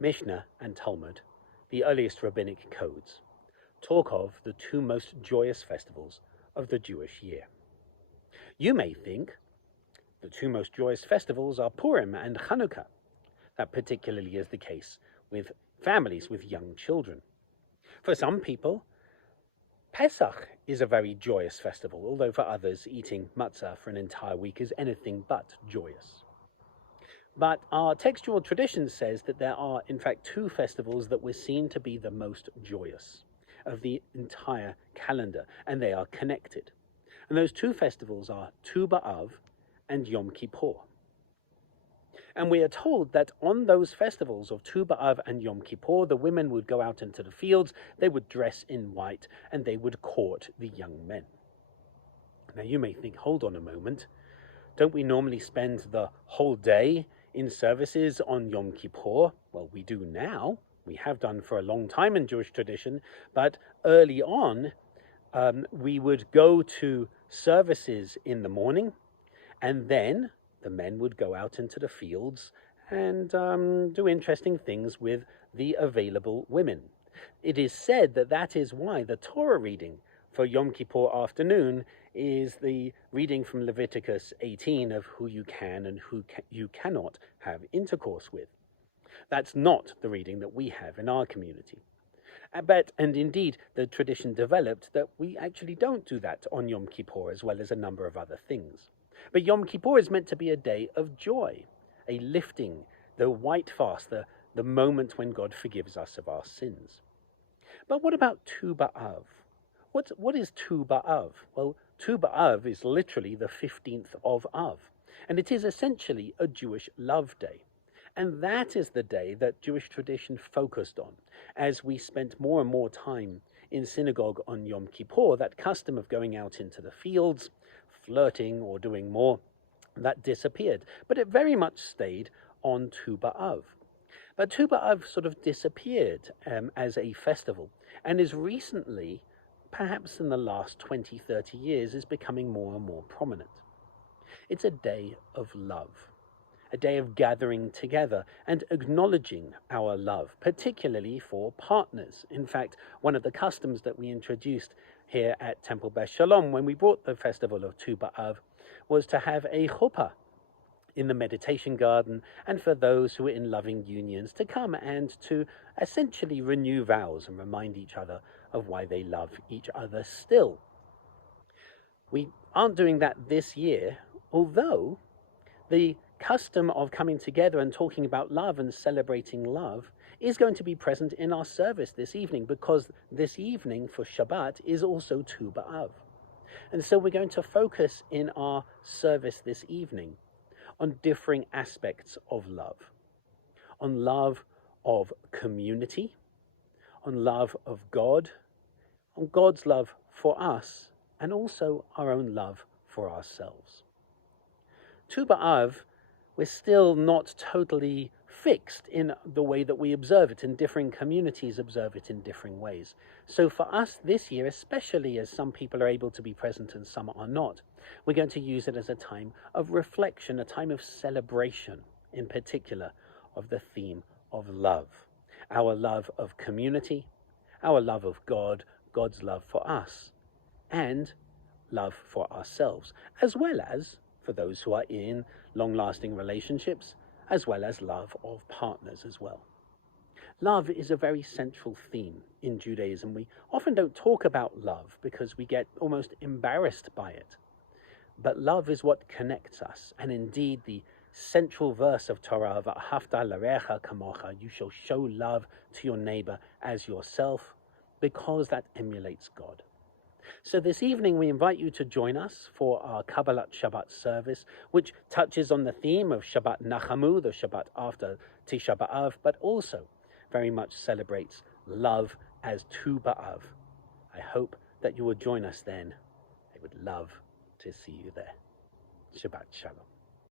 Mishnah and Talmud, the earliest rabbinic codes, talk of the two most joyous festivals of the Jewish year. You may think the two most joyous festivals are Purim and Chanukah. That particularly is the case with families with young children. For some people, Pesach is a very joyous festival, although for others, eating matzah for an entire week is anything but joyous. But our textual tradition says that there are, in fact, two festivals that were seen to be the most joyous of the entire calendar, and they are connected. And those two festivals are Tu B'Av and Yom Kippur. And we are told that on those festivals of Tu B'Av and Yom Kippur, the women would go out into the fields, they would dress in white, and they would court the young men. Now you may think, hold on a moment, don't we normally spend the whole day in services on Yom Kippur? Well, we do now. We have done for a long time in Jewish tradition, but early on, we would go to services in the morning, and then the men would go out into the fields and do interesting things with the available women. It is said that that is why the Torah reading for Yom Kippur afternoon is the reading from Leviticus 18 of who you can and who you cannot have intercourse with. That's not the reading that we have in our community. And indeed, the tradition developed that we actually don't do that on Yom Kippur, as well as a number of other things. But Yom Kippur is meant to be a day of joy, a lifting, the white fast, the moment when God forgives us of our sins. But what about Tu B'Av? What is Tu B'Av? Well, Tu B'Av is literally the 15th of Av, and it is essentially a Jewish love day. And that is the day that Jewish tradition focused on. As we spent more and more time in synagogue on Yom Kippur, that custom of going out into the fields, flirting or doing more, that disappeared. But it very much stayed on Tu B'Av. But Tu B'Av sort of disappeared as a festival, and is recently, perhaps in the last 20, 30 years, is becoming more and more prominent. It's a day of love, a day of gathering together and acknowledging our love, particularly for partners. In fact, one of the customs that we introduced here at Temple Beth Shalom when we brought the festival of Tu B'Av was to have a chuppah in the meditation garden, and for those who are in loving unions to come and to essentially renew vows and remind each other of why they love each other still. We aren't doing that this year, although the custom of coming together and talking about love and celebrating love is going to be present in our service this evening, because this evening for Shabbat is also Tu B'Av. And so we're going to focus in our service this evening on differing aspects of love. On love of community, on love of God, on God's love for us, and also our own love for ourselves. Tu B'Av, we're still not totally fixed in the way that we observe it, and differing communities observe it in differing ways. So for us this year, especially as some people are able to be present and some are not, we're going to use it as a time of reflection, a time of celebration, in particular, of the theme of love. Our love of community, our love of God, God's love for us, and love for ourselves, as well as for those who are in long-lasting relationships, as well as love of partners as well. Love is a very central theme in Judaism. We often don't talk about love because we get almost embarrassed by it. But love is what connects us, and indeed the central verse of Torah, V'ahavta l'recha kamocha, you shall show love to your neighbor as yourself, because that emulates God. So this evening we invite you to join us for our Kabbalat Shabbat service, which touches on the theme of Shabbat Nachamu, the Shabbat after Tisha B'Av, but also very much celebrates love as Tu B'Av. I hope that you will join us then. I would love to see you there. Shabbat Shalom.